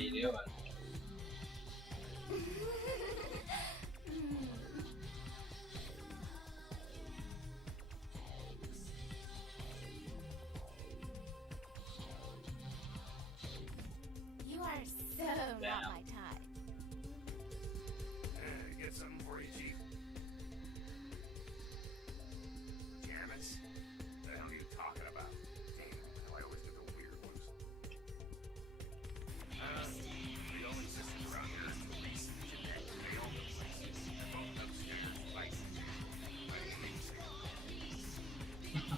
you doing? You are so not my type. Get something for you, Chief. Jammets? The hell are you talking about? Damn, I always get the weird ones. The only sisters around here are Therese and Jeanette. They own the places. They're both upstairs, licensed.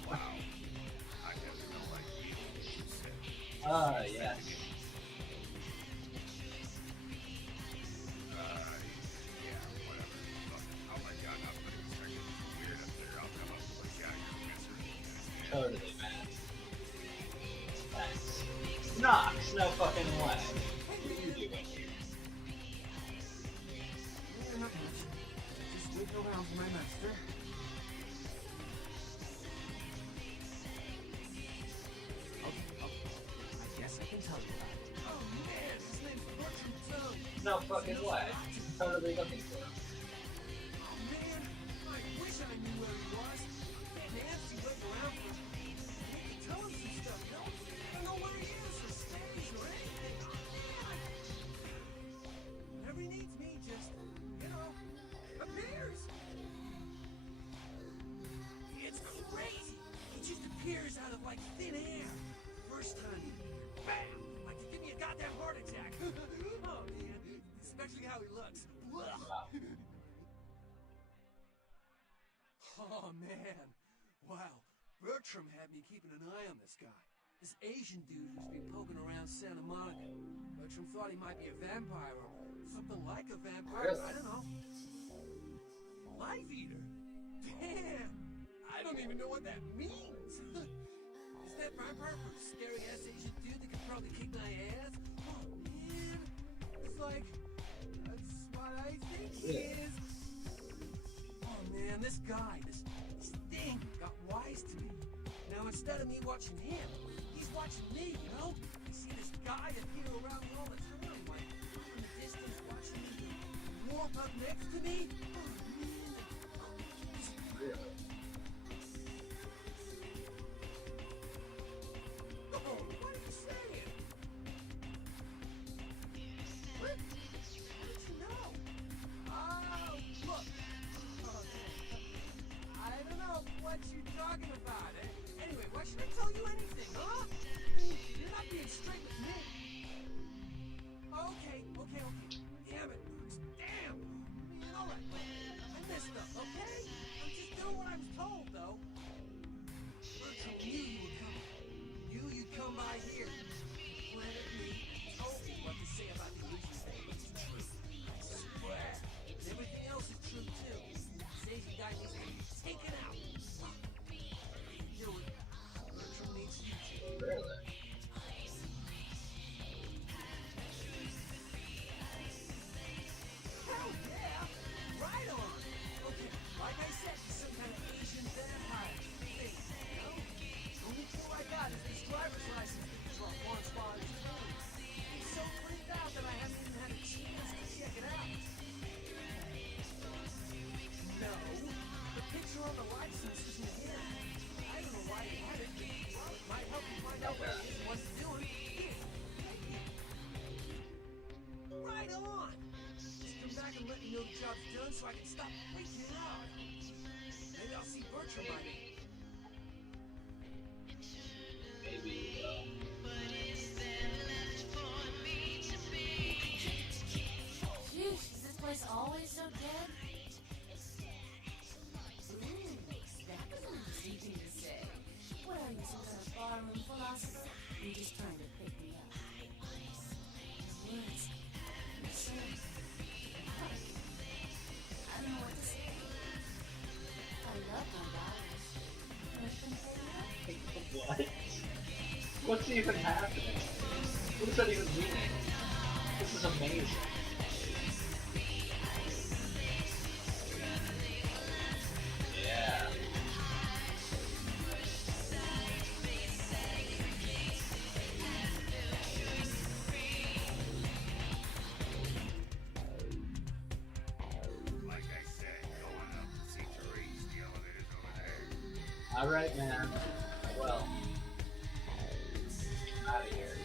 Wow. I have no idea what you said. Yes. Yeah, whatever. Look, I'll let you out, but it's weird up there. I'll come up and let you out your answer. Totally, man. Thanks. Knox, no fucking way. What are you doing here? Not much. Just waiting around for my master. Okay. I guess I can tell you about it. Oh man, his name's Bertram Jones. No fucking way. Totally looking for him. Oh man, I wish I knew where he was. Nancy waiting around for him. I can tell him some stuff, you know? I don't know where he is or stays or anything. Whenever he needs me, just, you know, appears. It's crazy. He just appears out of like thin air. First time he bam! Like to give me a goddamn heart attack. Oh man, especially how he looks. Oh man, wow. Bertram had me keeping an eye on this guy. This Asian dude who's been poking around Santa Monica. Bertram thought he might be a vampire or something like a vampire. I don't know. Life eater. Damn. I don't even know what that means. Is that vampire for a scary ass Asian dude that could probably kick my ass? Oh man. It's like, that's what I think he is. Oh man, this guy, this thing got wise to me. Now instead of me watching him, he's watching me, you know? I see this guy appear around me all the time, like from the distance watching me warm up next to me. Oh man. Really? Oh, what are you saying? What? How did you know? Oh, look. I don't know what you're talking about. Anyway, why should I tell you anything, huh? You're not being straight with me. Okay. Damn it, Max. Damn. Man, all right. I messed up, okay? I'm just doing what I was told, though. Bertram knew you were coming. Knew you'd come by here. Planted me. Told me what to say about the Asian thing. It's true. I swear. And everything else is true, too. This Asian guy needs to be taken out. You know what? Bertram needs you to. Really? Hell yeah! Right on! Okay, like I said, he's some kind of Asian vampire thing, you know? The only clue I got is this driver's license that Trump wants while he's doing. He's so freaked out that I haven't even had a chance to check it out. No, the picture on the license isn't here. I don't know why he had it. Well, it might help you find out what it is and what he's doing. Here, take it. Right on! Just come back and let me know the job's done so I can stop freaking out. Maybe I'll see Bertram by then. Maybe you will. Sheesh, is this place always so dead? Ooh, that's an easy thing to say. What are you, some kind of barroom philosopher? You're just trying to pick me up. Words. You're saying. I don't know what to say. I love my daughters. What? What's even happening? What does that even mean? This is amazing. Yeah. Alright, man. Well, I'm out of here.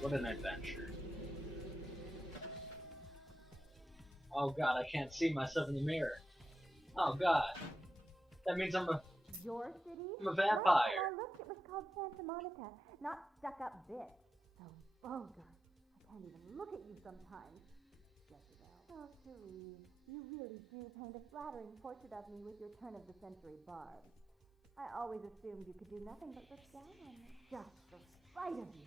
What an adventure. Oh god, I can't see myself in the mirror. Oh god. That means I'm a Your city? vampire. Last time I looked, it was called Santa Monica, not stuck-up bitch. So vulgar. I can't even look at you sometimes. Jezebel. Oh, Therese, you really do paint a flattering portrait of me with your turn-of-the-century barbs. I always assumed you could do nothing but look down on me. Just the sight of you.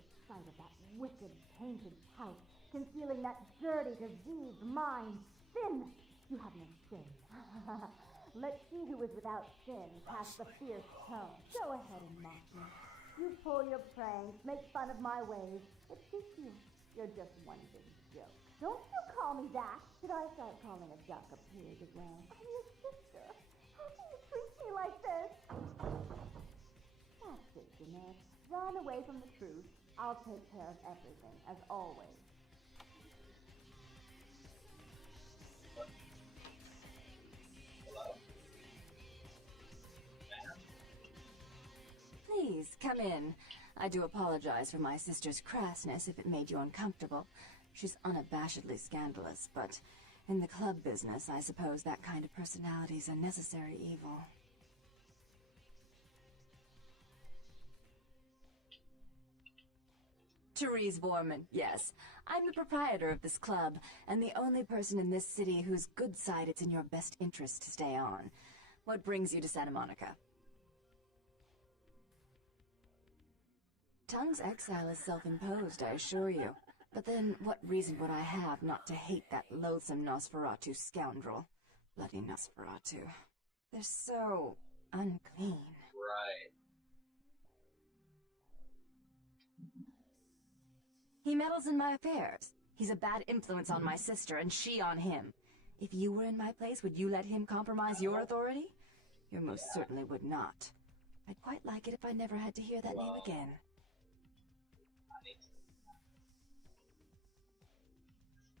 The sight of that wicked, painted pout, concealing that dirty, diseased mind. Sin! You have no shame. Let's see who is without sin past the fierce tone. Go ahead and mock me. You pull your pranks, make fun of my ways. It suits you. You're just one big joke. Don't you call me that. Should I start calling a duck a pig as well? I'm your sister. How can you treat me like this? That's it, Jeanette. Run away from the truth. I'll take care of everything, as always. Hello? Man? Please, come in. I do apologize for my sister's crassness if it made you uncomfortable. She's unabashedly scandalous, but in the club business, I suppose that kind of personality's a necessary evil. Therese Borman, yes. I'm the proprietor of this club, and the only person in this city whose good side it's in your best interest to stay on. What brings you to Santa Monica? Tongue's exile is self-imposed, I assure you. But then, what reason would I have not to hate that loathsome Nosferatu scoundrel? Bloody Nosferatu. They're so unclean. Right. He meddles in my affairs. He's a bad influence on my sister, and she on him. If you were in my place, would you let him compromise your authority? You most certainly would not. I'd quite like it if I never had to hear that name again.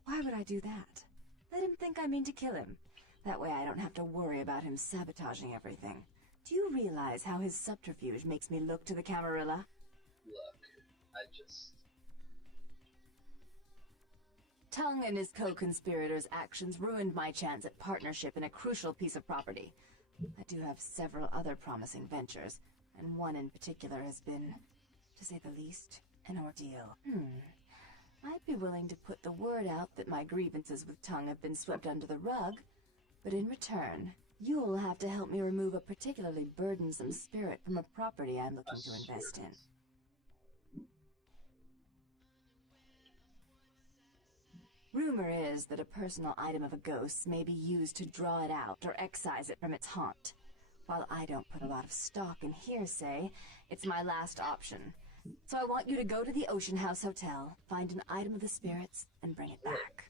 Why would I do that? Let him think I mean to kill him. That way I don't have to worry about him sabotaging everything. Do you realize how his subterfuge makes me look to the Camarilla? Look, I just... Tongue and his co-conspirators' actions ruined my chance at partnership in a crucial piece of property. I do have several other promising ventures, and one in particular has been, to say the least, an ordeal. I'd be willing to put the word out that my grievances with Tongue have been swept under the rug, but in return, you'll have to help me remove a particularly burdensome spirit from a property I'm looking to invest in. Rumor is that a personal item of a ghost's may be used to draw it out or excise it from its haunt. While I don't put a lot of stock in hearsay, it's my last option. So I want you to go to the Ocean House Hotel, find an item of the spirits, and bring it back.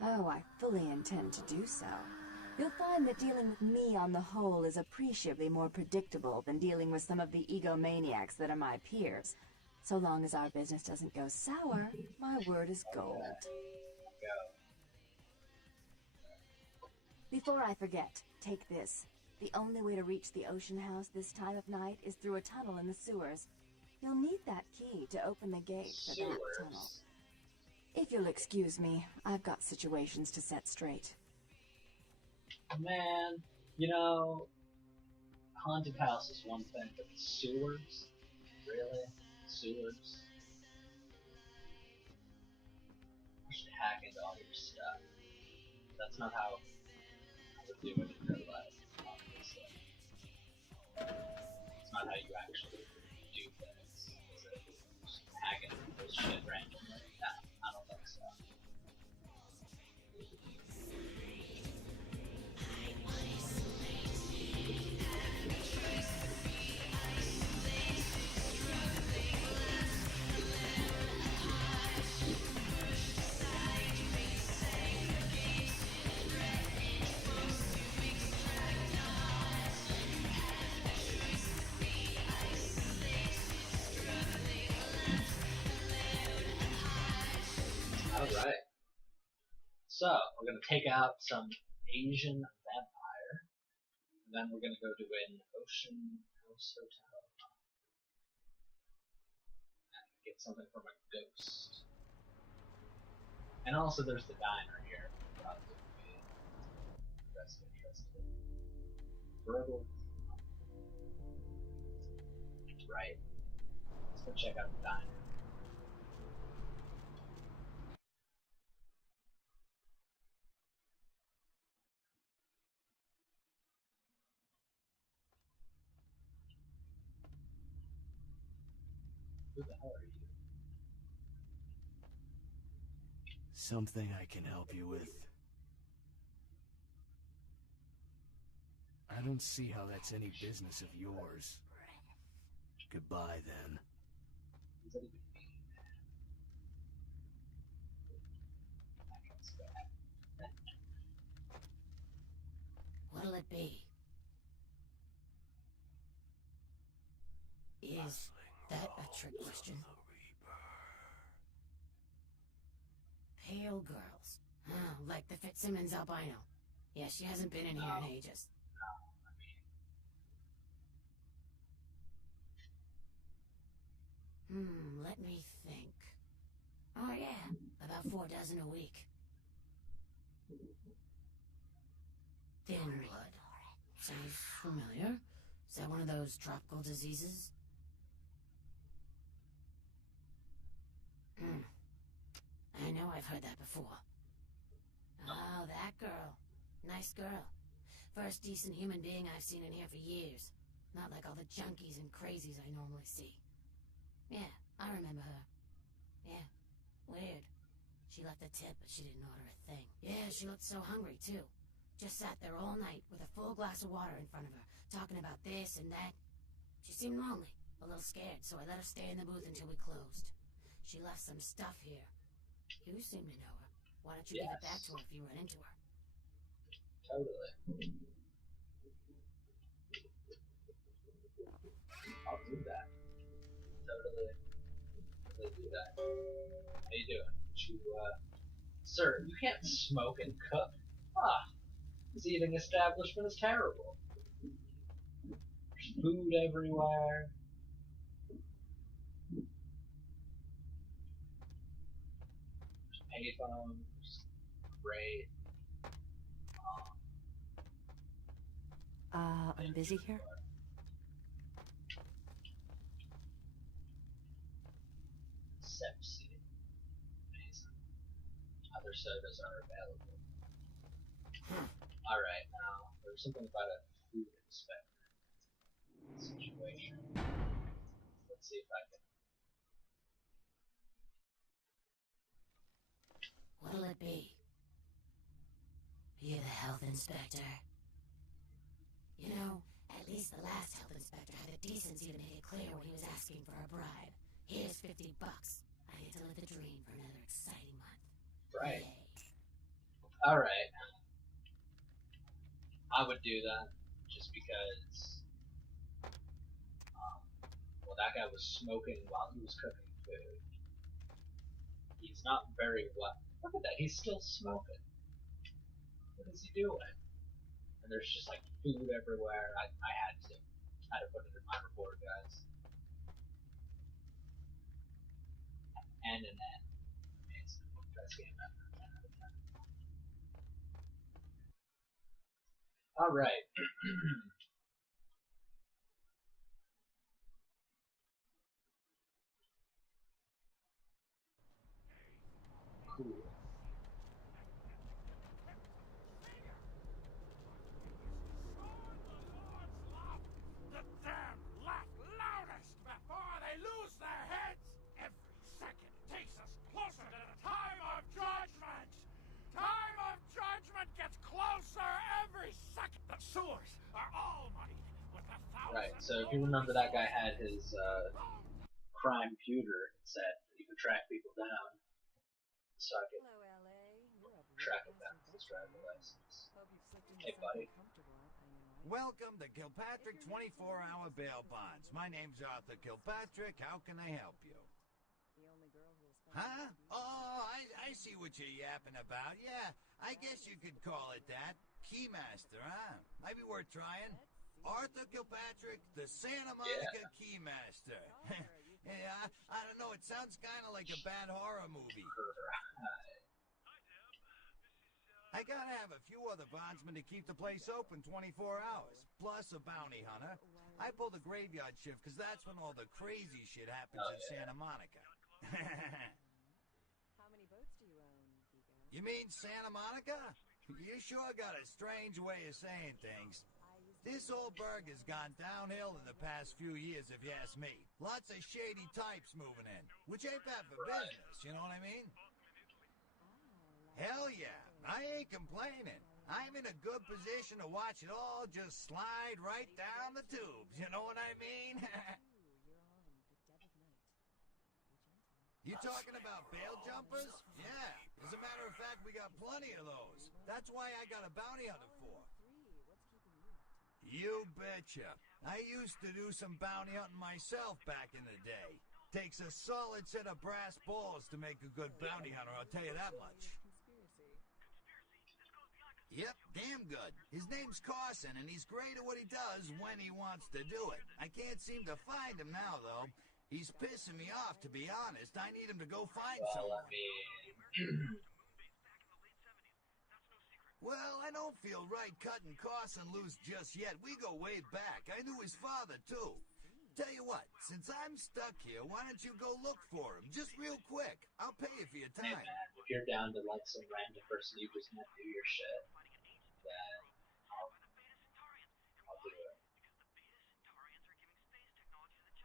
Oh, I fully intend to do so. You'll find that dealing with me on the whole is appreciably more predictable than dealing with some of the egomaniacs that are my peers. So long as our business doesn't go sour, my word is gold. Before I forget, take this. The only way to reach the Ocean House this time of night is through a tunnel in the sewers. You'll need that key to open the gate for that tunnel. If you'll excuse me, I've got situations to set straight. Man, you know, haunted house is one thing, but sewers? Really? Sewers? I should hack into all your stuff. That's not how I would do it in real life, obviously. It's not how you actually do things, is it? Just hack into people's shit randomly. Nah, I don't think so. So, we're going to take out some Asian vampire, and then we're going to go to an Ocean House Hotel and get something from a ghost. And also there's the diner here. Probably would be best interested. Verbal. Right. Let's go check out the diner. Who the hell are you? Something I can help you with. I don't see how that's any business of yours. Goodbye, then. What does that even mean? I can't stand. What'll it be? Is that a trick question? Pale girls. Oh, like the Fitzsimmons albino. Yeah, she hasn't been in here in ages. Let me think. Oh yeah, about 4 dozen a week. Thin blood. Sounds familiar. Is that one of those tropical diseases? I know I've heard that before. Oh, that girl. Nice girl. First decent human being I've seen in here for years. Not like all the junkies and crazies I normally see. Yeah, I remember her. Yeah, weird. She left a tip, but she didn't order a thing. Yeah, she looked so hungry, too. Just sat there all night with a full glass of water in front of her, talking about this and that. She seemed lonely, a little scared, so I let her stay in the booth until we closed. She left some stuff here. You seem to know her. Why don't you give it back to her if you run into her? Totally. I'll do that. Totally do that. How you doing? Sir, you can't smoke and cook. This eating establishment is terrible. There's food everywhere. There's payphones. Great. I'm busy here. Sepsi. Amazing. Other sodas are available. Alright, now, there's something about a food inspector situation. Let's see if I can... What'll it be? You're the health inspector. You know, at least the last health inspector had the decency to make it clear when he was asking for a bribe. Here's $50. I get to live the dream for another exciting month. Right. Yay. Alright. I would do that, just because, well, that guy was smoking while he was cooking food. He's not very well. Look at that, he's still smoking. What is he doing? And there's just like food everywhere. I had to put it in my report, guys. And an N. It's the best game ever. 10 out of 10. Alright. Cool. The damn laugh loudest before they lose their heads! Every second takes us closer to the time of judgment! Time of judgment gets closer every second! The sewers are all muddied with 1,000... Right, so if you remember that guy had his crime computer set that you could track people down. So I could track him down with his driver's license. Hey buddy. Welcome to Kilpatrick 24-hour bail bonds. My name's Arthur Kilpatrick. How can I help you? Huh? Oh, I see what you're yapping about. Yeah, I guess you could call it that. Keymaster, huh? Might be worth trying. Arthur Kilpatrick, the Santa Monica Keymaster. Yeah, I don't know, it sounds kind of like a bad horror movie. I gotta have a few other bondsmen to keep the place open 24 hours, plus a bounty hunter. I pull the graveyard shift because that's when all the crazy shit happens in Santa Monica. How many boats do you own, Vigo? You mean Santa Monica? You sure got a strange way of saying things. This old burg has gone downhill in the past few years, if you ask me. Lots of shady types moving in, which ain't bad for business, you know what I mean? Hell yeah, I ain't complaining. I'm in a good position to watch it all just slide right down the tubes, you know what I mean? You talking about bail jumpers? Yeah, as a matter of fact, we got plenty of those. That's why I got a bounty hunter for. You betcha. I used to do some bounty hunting myself back in the day. Takes a solid set of brass balls to make a good bounty hunter, I'll tell you that much. Yep, damn good. His name's Carson, and he's great at what he does when he wants to do it. I can't seem to find him now, though. He's pissing me off, to be honest. I need him to go find someone. Well, I don't feel right cutting Carson loose just yet. We go way back. I knew his father, too. Tell you what, since I'm stuck here, why don't you go look for him? Just real quick. I'll pay you for your Hey time. man, if you're down to like some random person you just met do your shit, then I'll do it.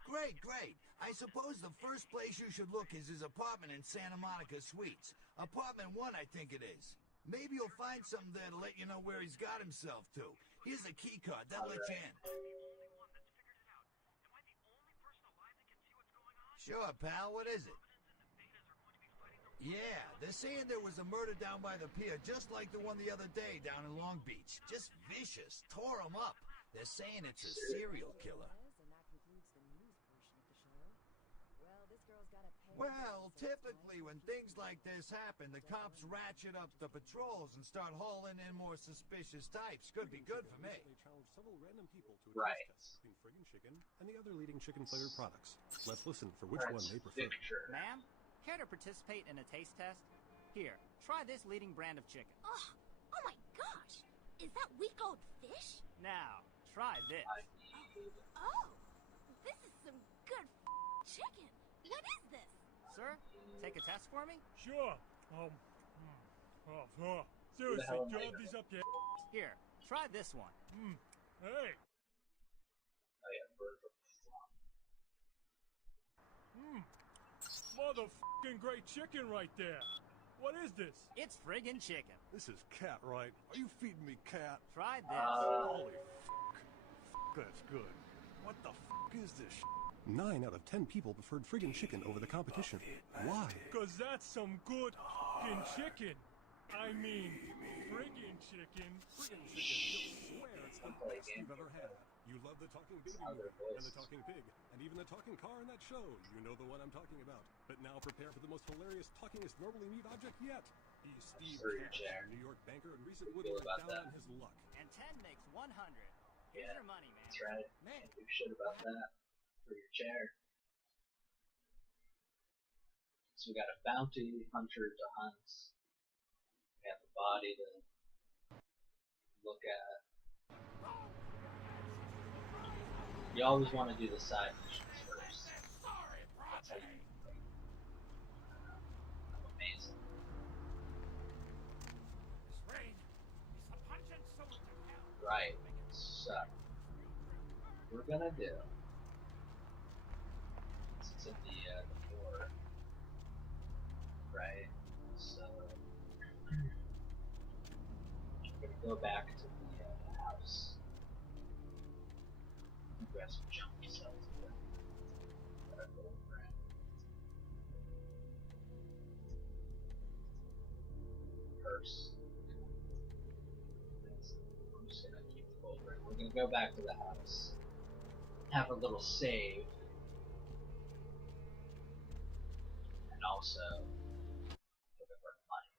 Great, great. I suppose the first place you should look is his apartment in Santa Monica Suites. Apartment 1, I think it is. Maybe you'll find something there to let you know where he's got himself to. Here's a key card. That'll let you in. Sure, pal. What is it? Yeah, they're saying there was a murder down by the pier, just like the one the other day down in Long Beach. Just vicious. Tore them up. They're saying it's a serial killer. Well, typically when things like this happen, the cops ratchet up the patrols and start hauling in more suspicious types. Could be good for me. They challenged several random people to a Right. taste test between friggin' chicken and the other leading chicken-flavored products. Let's listen for which one they prefer. Ma'am, care to participate in a taste test? Here, try this leading brand of chicken. Oh my gosh! Is that week-old fish? Now, try this. Oh! This is some good chicken! What is this? Sir, take a test for me? Sure. Seriously, drop these up your Here, try this one. Hey! Motherfucking great chicken right there. What is this? It's friggin' chicken. This is cat, right? Are you feeding me cat? Try this. Holy that's good. What the is this 9 out of 10 people preferred friggin' chicken over the competition. Why? Cause that's some good f***ing chicken. I mean, friggin' chicken. Friggin' chicken, you'll swear it's the best you've ever had. You love the talking baby movie, and the talking pig, and even the talking car in that show. You know the one I'm talking about. But now prepare for the most hilarious talkingest normally neat object yet. He's Steve Cash, a New York banker and recent widower down on his luck. And 10 makes 100. Here's your money, man. That's right. Man, do shit about that for your chair. So we got a bounty hunter to hunt. We have the body to look at. You always want to do the side missions first. That's how you amazing. Right. So we're gonna do. It's in the floor. Right. So we're gonna go back to the house. Grab some junky cells here. Gotta go over it. Purse. I'm just gonna keep the gold ring. We're gonna go back to the house. Have a little save. And also look at our money.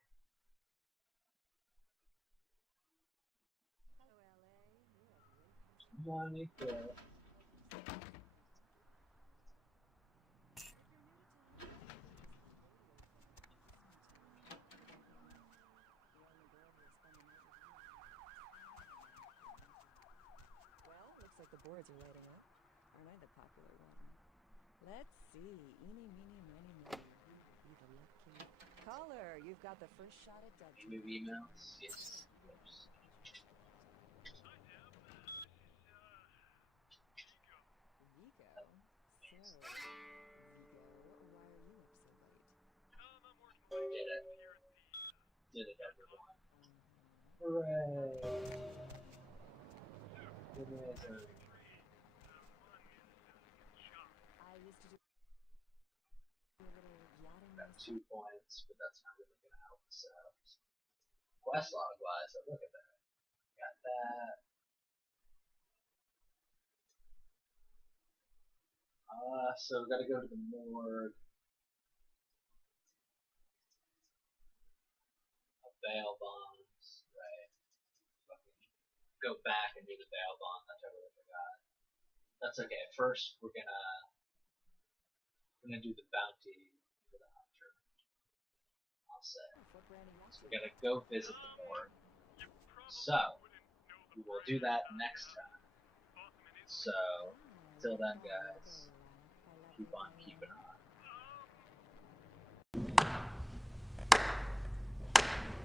Money kill. Well, looks like the boards are lighting up. Aren't I the popular one? Let's see. Eeny, meeny, miny, moe. Who will be the lucky caller? You've got the first shot at Doug. Remove emails? Yes, of course. Vigo? So, Vigo, why are you up so late? Did it. Did it, everyone. Hooray! Amazing. I used to do a little yachting. Got 2 points, but that's not really gonna help us out. Quest log wise, look at that. Got that. So we gotta go to the morgue. A bail bonds, right? Fucking go back and do the bail bond. I totally forgot. That's okay. First, we're gonna do the bounty for the hunter. I'll say. So we gotta go visit the morgue. So we will do that next time. So, till then, guys, keep on keeping on.